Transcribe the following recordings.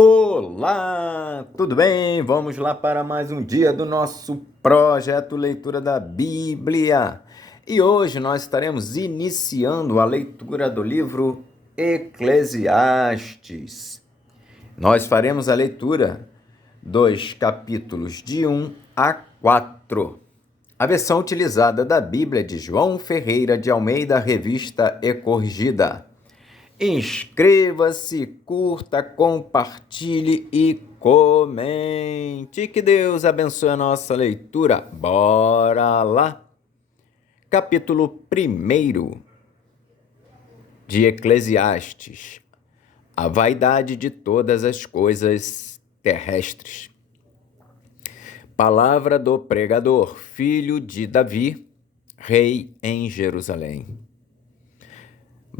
Olá, tudo bem? Vamos lá para mais um dia do nosso projeto Leitura da Bíblia. E hoje nós estaremos iniciando a leitura do livro Eclesiastes. Nós faremos a leitura dos capítulos de 1 a 4. A versão utilizada da Bíblia de João Ferreira de Almeida, revista e corrigida. Inscreva-se, curta, compartilhe e comente. Que Deus abençoe a nossa leitura. Bora lá! Capítulo 1 de Eclesiastes. A vaidade de todas as coisas terrestres. Palavra do pregador, filho de Davi, rei em Jerusalém.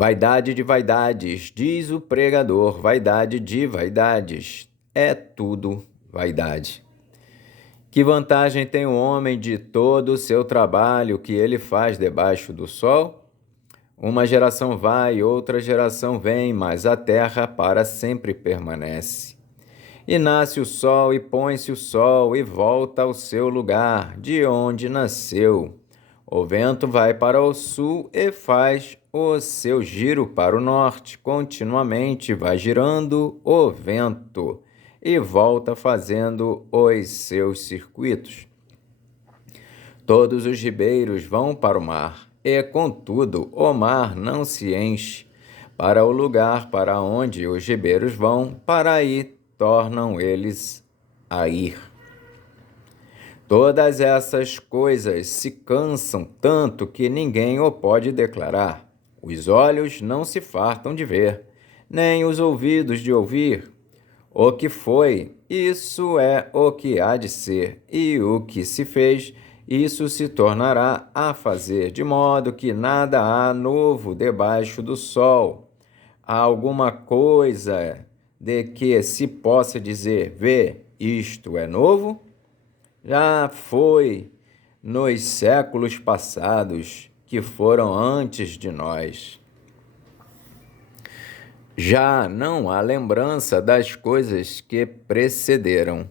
Vaidade de vaidades, diz o pregador, vaidade de vaidades, é tudo vaidade. Que vantagem tem o homem de todo o seu trabalho que ele faz debaixo do sol? Uma geração vai, outra geração vem, mas a terra para sempre permanece. E nasce o sol, e põe-se o sol, e volta ao seu lugar, de onde nasceu. O vento vai para o sul e faz o seu giro para o norte. Continuamente vai girando o vento e volta fazendo os seus circuitos. Todos os ribeiros vão para o mar, e contudo o mar não se enche. Para o lugar para onde os ribeiros vão, para aí tornam eles a ir. Todas essas coisas se cansam tanto que ninguém o pode declarar. Os olhos não se fartam de ver, nem os ouvidos de ouvir. O que foi, isso é o que há de ser, e o que se fez, isso se tornará a fazer, de modo que nada há novo debaixo do sol. Há alguma coisa de que se possa dizer, vê, isto é novo? Já foi nos séculos passados, que foram antes de nós. Já não há lembrança das coisas que precederam,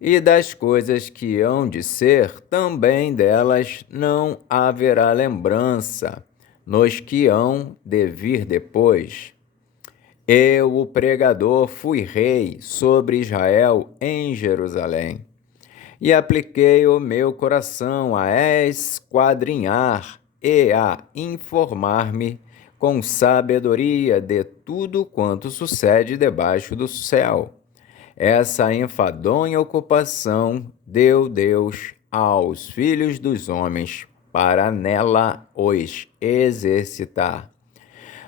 e das coisas que hão de ser, também delas não haverá lembrança nos que hão de vir depois. Eu, o pregador, fui rei sobre Israel em Jerusalém. E apliquei o meu coração a esquadrinhar e a informar-me com sabedoria de tudo quanto sucede debaixo do céu. Essa enfadonha ocupação deu Deus aos filhos dos homens para nela os exercitar.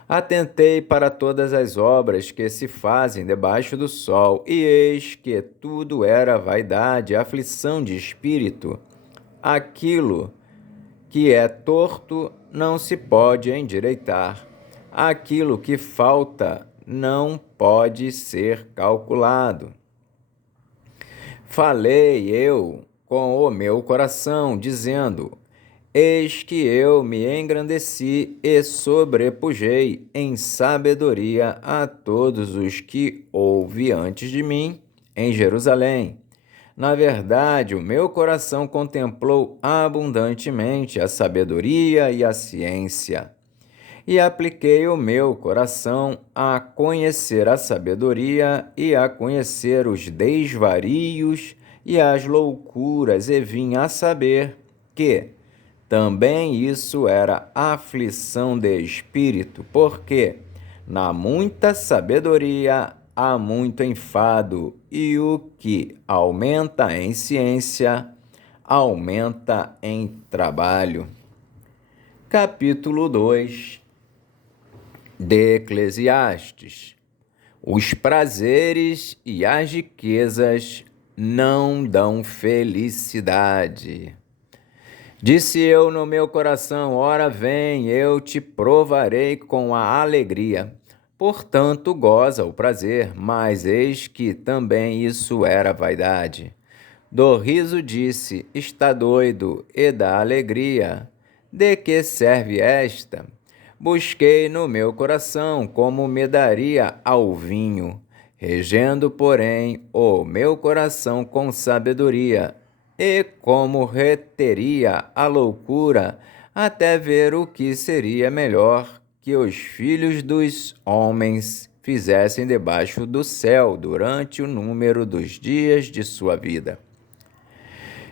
Atentei para todas as obras que se fazem debaixo do sol, e eis que tudo era vaidade, aflição de espírito. Aquilo que é torto não se pode endireitar. Aquilo que falta não pode ser calculado. Falei eu com o meu coração, dizendo: eis que eu me engrandeci e sobrepujei em sabedoria a todos os que houve antes de mim em Jerusalém. Na verdade, o meu coração contemplou abundantemente a sabedoria e a ciência. E apliquei o meu coração a conhecer a sabedoria e a conhecer os desvarios e as loucuras, e vim a saber que também isso era aflição de espírito, porque na muita sabedoria há muito enfado, e o que aumenta em ciência, aumenta em trabalho. Capítulo 2 de Eclesiastes. Os prazeres e as riquezas não dão felicidade. Disse eu no meu coração, ora vem, eu te provarei com a alegria. Portanto, goza o prazer, mas eis que também isso era vaidade. Do riso disse, está doido, e da alegria, de que serve esta? Busquei no meu coração como me daria ao vinho. regendo, porém, o meu coração com sabedoria, e como reteria a loucura, até ver o que seria melhor que os filhos dos homens fizessem debaixo do céu durante o número dos dias de sua vida.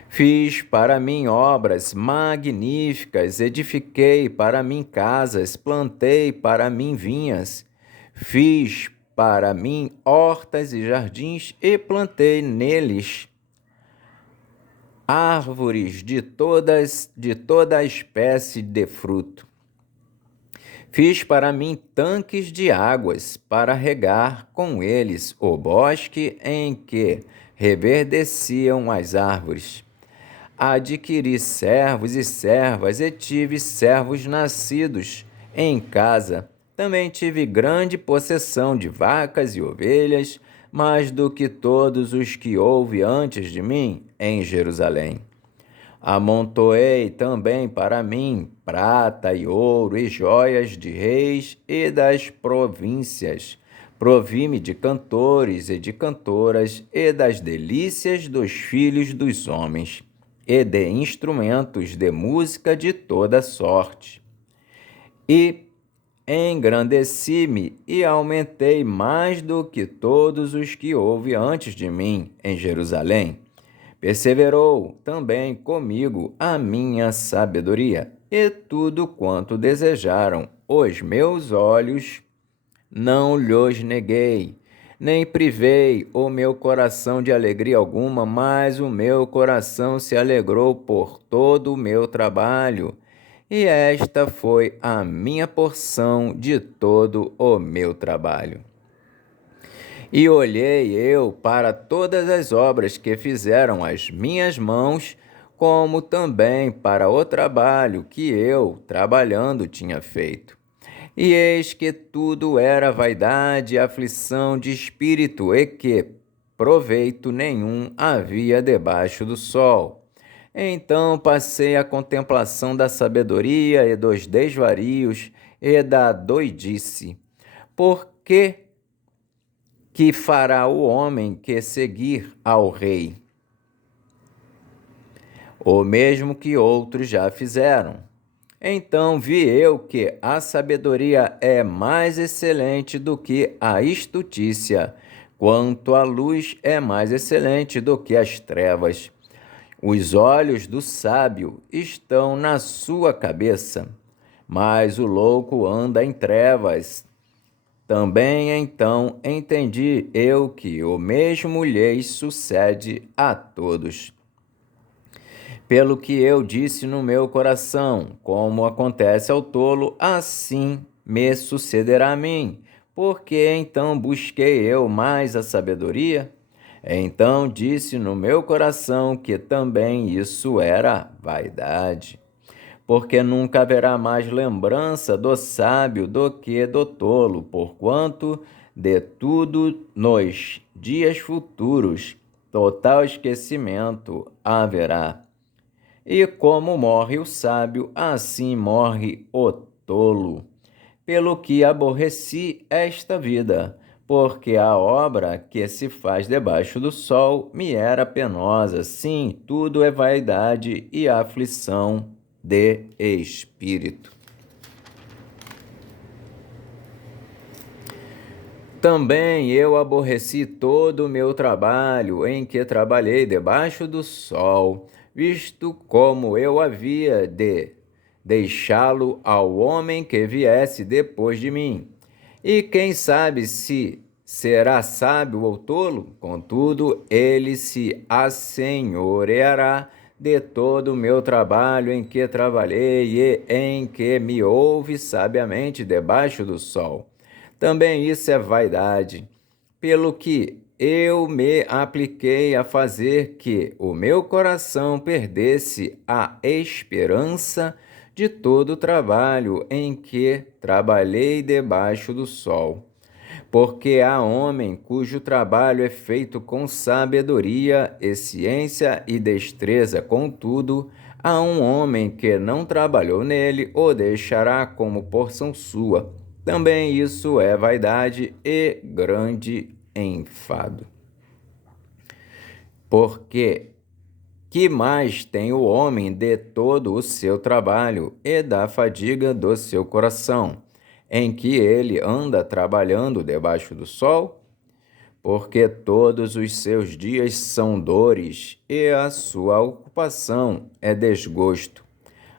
Fiz para mim obras magníficas, edifiquei para mim casas, plantei para mim vinhas, fiz para mim hortas e jardins e plantei neles árvores de toda a espécie de fruto. Fiz para mim tanques de águas para regar com eles o bosque em que reverdeciam as árvores. Adquiri servos e servas e tive servos nascidos em casa. Também tive grande possessão de vacas e ovelhas, mais do que todos os que houve antes de mim em Jerusalém. Amontoei também para mim prata e ouro e joias de reis e das províncias. Provi-me de cantores e de cantoras e das delícias dos filhos dos homens e de instrumentos de música de toda sorte. E engrandeci-me e aumentei mais do que todos os que houve antes de mim em Jerusalém. Perseverou também comigo a minha sabedoria, e tudo quanto desejaram os meus olhos não lhos neguei, nem privei o meu coração de alegria alguma, mas o meu coração se alegrou por todo o meu trabalho, e esta foi a minha porção de todo o meu trabalho. E olhei eu para todas as obras que fizeram as minhas mãos, como também para o trabalho que eu, trabalhando, tinha feito. E eis que tudo era vaidade e aflição de espírito, e que proveito nenhum havia debaixo do sol. Então passei à contemplação da sabedoria e dos desvarios e da doidice. Porque que fará o homem que seguir ao rei? O mesmo que outros já fizeram. Então vi eu que a sabedoria é mais excelente do que a estutícia, quanto a luz é mais excelente do que as trevas. Os olhos do sábio estão na sua cabeça, mas o louco anda em trevas. Também então entendi eu que o mesmo lhes sucede a todos. Pelo que eu disse no meu coração, como acontece ao tolo, assim me sucederá a mim. Porque então busquei eu mais a sabedoria? Então disse no meu coração que também isso era vaidade. Porque nunca haverá mais lembrança do sábio do que do tolo, porquanto de tudo nos dias futuros total esquecimento haverá. E como morre o sábio, assim morre o tolo. Pelo que aborreci esta vida, porque a obra que se faz debaixo do sol me era penosa. Sim, tudo é vaidade e aflição de espírito. Também eu aborreci todo o meu trabalho, em que trabalhei debaixo do sol, visto como eu havia de deixá-lo ao homem que viesse depois de mim. E quem sabe se será sábio ou tolo, contudo, ele se assenhoreará de todo o meu trabalho em que trabalhei e em que me houve sabiamente debaixo do sol. Também isso é vaidade, pelo que eu me apliquei a fazer que o meu coração perdesse a esperança de todo o trabalho em que trabalhei debaixo do sol. Porque há homem cujo trabalho é feito com sabedoria e ciência e destreza, contudo, há um homem que não trabalhou nele, o deixará como porção sua. Também isso é vaidade e grande enfado. Porque que mais tem o homem de todo o seu trabalho e da fadiga do seu coração, em que ele anda trabalhando debaixo do sol? Porque todos os seus dias são dores, e a sua ocupação é desgosto.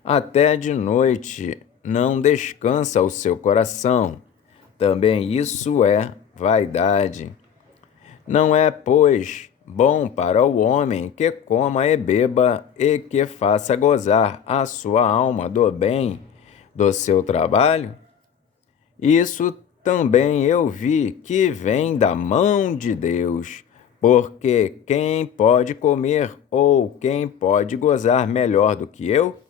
Até de noite não descansa o seu coração. Também isso é vaidade. Não é, pois, bom para o homem que coma e beba e que faça gozar a sua alma do bem do seu trabalho? Isso também eu vi que vem da mão de Deus, porque quem pode comer ou quem pode gozar melhor do que eu?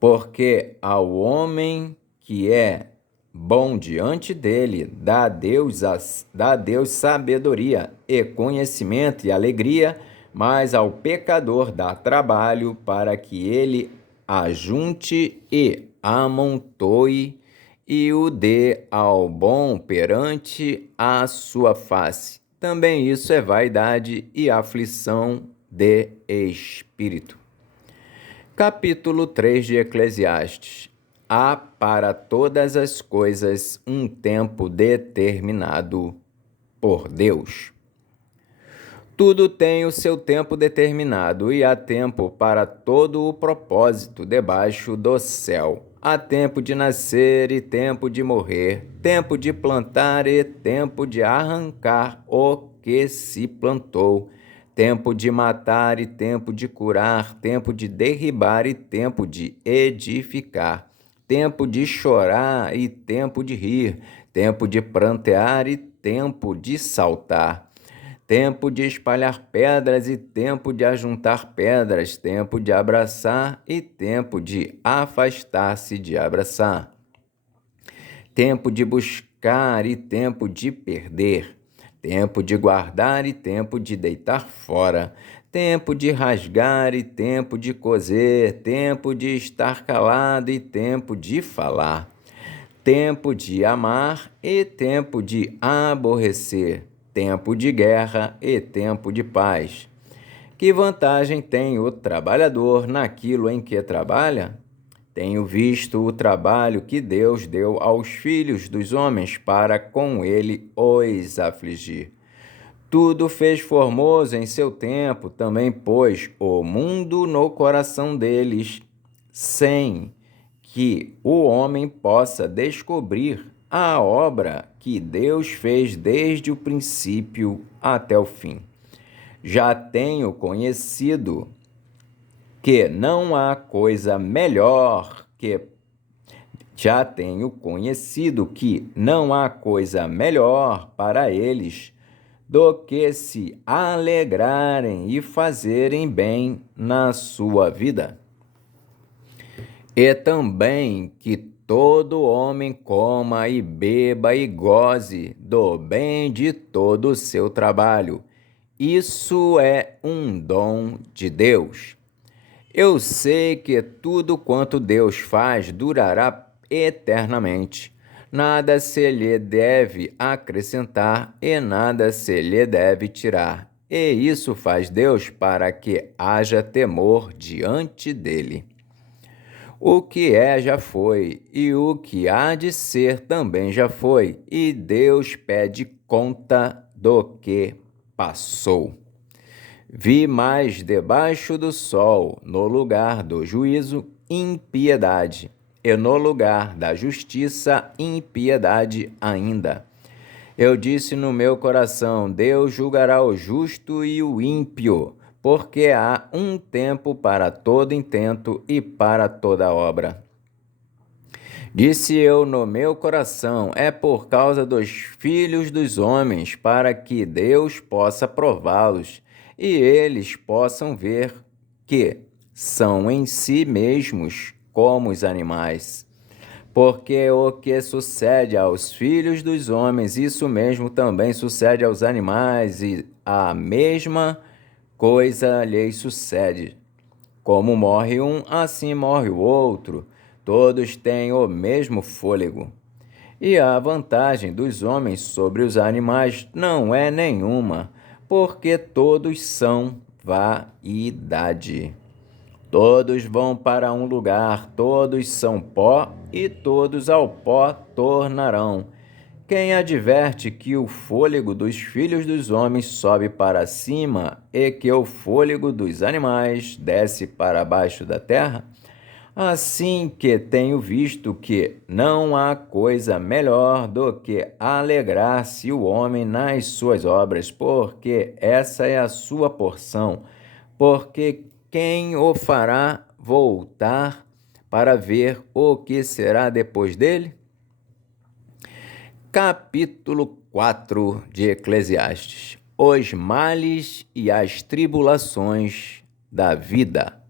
Porque ao homem que é bom diante dele, dá Deus sabedoria e conhecimento e alegria, mas ao pecador dá trabalho para que ele ajunte e amontoe e o dê ao bom perante a sua face. Também isso é vaidade e aflição de espírito. Capítulo 3 de Eclesiastes. Há para todas as coisas um tempo determinado por Deus. Tudo tem o seu tempo determinado e há tempo para todo o propósito debaixo do céu. Há tempo de nascer e tempo de morrer, tempo de plantar e tempo de arrancar o que se plantou, tempo de matar e tempo de curar, tempo de derribar e tempo de edificar, tempo de chorar e tempo de rir, tempo de prantear e tempo de saltar, tempo de espalhar pedras e tempo de ajuntar pedras, tempo de abraçar e tempo de afastar-se de abraçar, tempo de buscar e tempo de perder, tempo de guardar e tempo de deitar fora, tempo de rasgar e tempo de coser, tempo de estar calado e tempo de falar, tempo de amar e tempo de aborrecer, tempo de guerra e tempo de paz. Que vantagem tem o trabalhador naquilo em que trabalha? Tenho visto o trabalho que Deus deu aos filhos dos homens para com ele os afligir. Tudo fez formoso em seu tempo, também pôs o mundo no coração deles, sem que o homem possa descobrir a obra que Deus fez desde o princípio até o fim. Já tenho conhecido que não há coisa melhor para eles do que se alegrarem e fazerem bem na sua vida. E também que todo homem coma e beba e goze do bem de todo o seu trabalho. Isso é um dom de Deus. Eu sei que tudo quanto Deus faz durará eternamente. Nada se lhe deve acrescentar e nada se lhe deve tirar. E isso faz Deus para que haja temor diante dele. O que é já foi, e o que há de ser também já foi, e Deus pede conta do que passou. Vi mais debaixo do sol, no lugar do juízo, impiedade, e no lugar da justiça, impiedade ainda. Eu disse no meu coração: Deus julgará o justo e o ímpio, porque há um tempo para todo intento e para toda obra. Disse eu no meu coração: é por causa dos filhos dos homens, para que Deus possa prová-los, e eles possam ver que são em si mesmos como os animais. Porque o que sucede aos filhos dos homens, isso mesmo também sucede aos animais, e a mesma coisa lhes sucede. Como morre um, assim morre o outro. Todos têm o mesmo fôlego. E a vantagem dos homens sobre os animais não é nenhuma, porque todos são vaidade. Todos vão para um lugar, todos são pó e todos ao pó tornarão. Quem adverte que o fôlego dos filhos dos homens sobe para cima e que o fôlego dos animais desce para baixo da terra? Assim que tenho visto que não há coisa melhor do que alegrar-se o homem nas suas obras, porque essa é a sua porção, porque quem o fará voltar para ver o que será depois dele? Capítulo 4 de Eclesiastes: Os males e as tribulações da vida.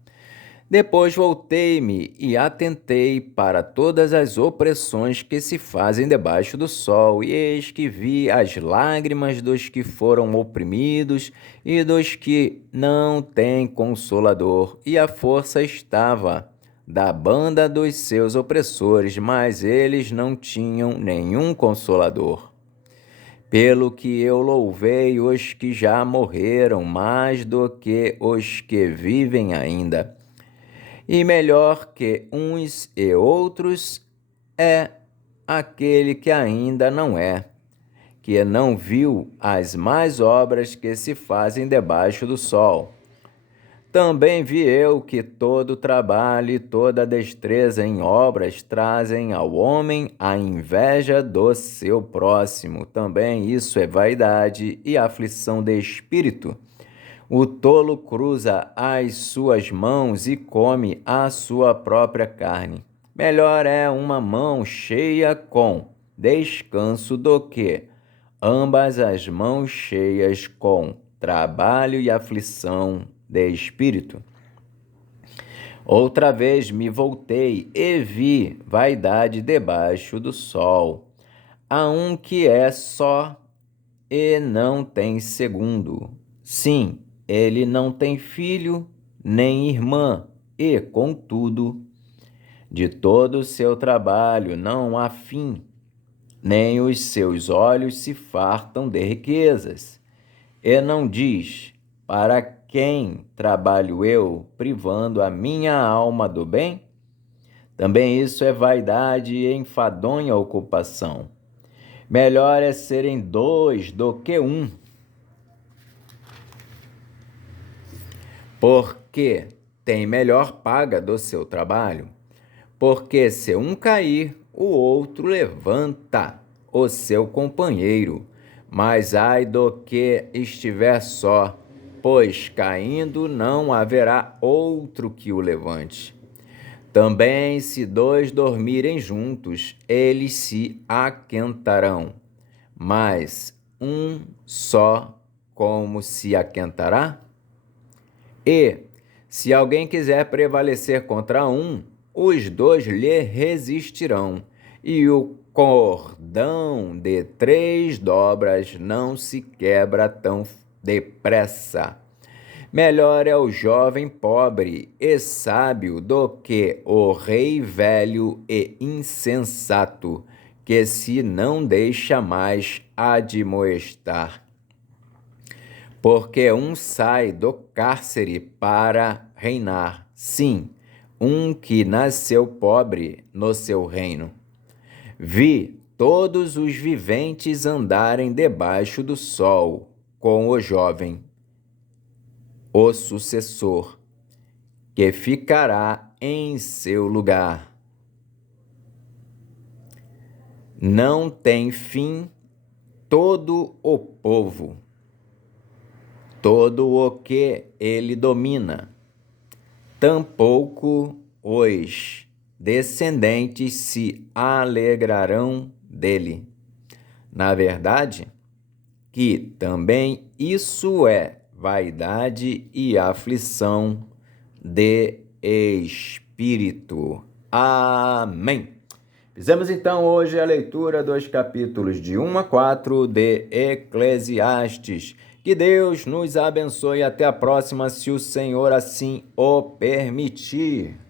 Depois voltei-me e atentei para todas as opressões que se fazem debaixo do sol, e eis que vi as lágrimas dos que foram oprimidos e dos que não têm consolador, e a força estava da banda dos seus opressores, mas eles não tinham nenhum consolador. Pelo que eu louvei os que já morreram mais do que os que vivem ainda. E melhor que uns e outros é aquele que ainda não é, que não viu as más obras que se fazem debaixo do sol. Também vi eu que todo trabalho e toda destreza em obras trazem ao homem a inveja do seu próximo. Também isso é vaidade e aflição de espírito. O tolo cruza as suas mãos e come a sua própria carne. Melhor é uma mão cheia com descanso do que ambas as mãos cheias com trabalho e aflição de espírito. Outra vez me voltei e vi vaidade debaixo do sol. Há um que é só e não tem segundo. Sim, ele não tem filho nem irmã, e, contudo, de todo o seu trabalho não há fim, nem os seus olhos se fartam de riquezas. E não diz: para quem trabalho eu, privando a minha alma do bem? Também isso é vaidade e enfadonha ocupação. Melhor é serem dois do que um, porque tem melhor paga do seu trabalho. Porque se um cair, o outro levanta o seu companheiro. Mas ai do que estiver só, pois caindo não haverá outro que o levante. Também se dois dormirem juntos, eles se aquentarão. Mas um só como se aquentará? E, se alguém quiser prevalecer contra um, os dois lhe resistirão, e o cordão de 3 dobras não se quebra tão depressa. Melhor é o jovem pobre e sábio do que o rei velho e insensato, que se não deixa mais admoestar. Porque um sai do cárcere para reinar, sim, um que nasceu pobre no seu reino. Vi todos os viventes andarem debaixo do sol, com o jovem, o sucessor, que ficará em seu lugar. Não tem fim todo o povo, todo o que ele domina, tampouco os descendentes se alegrarão dele. Na verdade, que também isso é vaidade e aflição de espírito. Amém. Fizemos então hoje a leitura dos capítulos de 1 a 4 de Eclesiastes. Que Deus nos abençoe. Até a próxima, se o Senhor assim o permitir.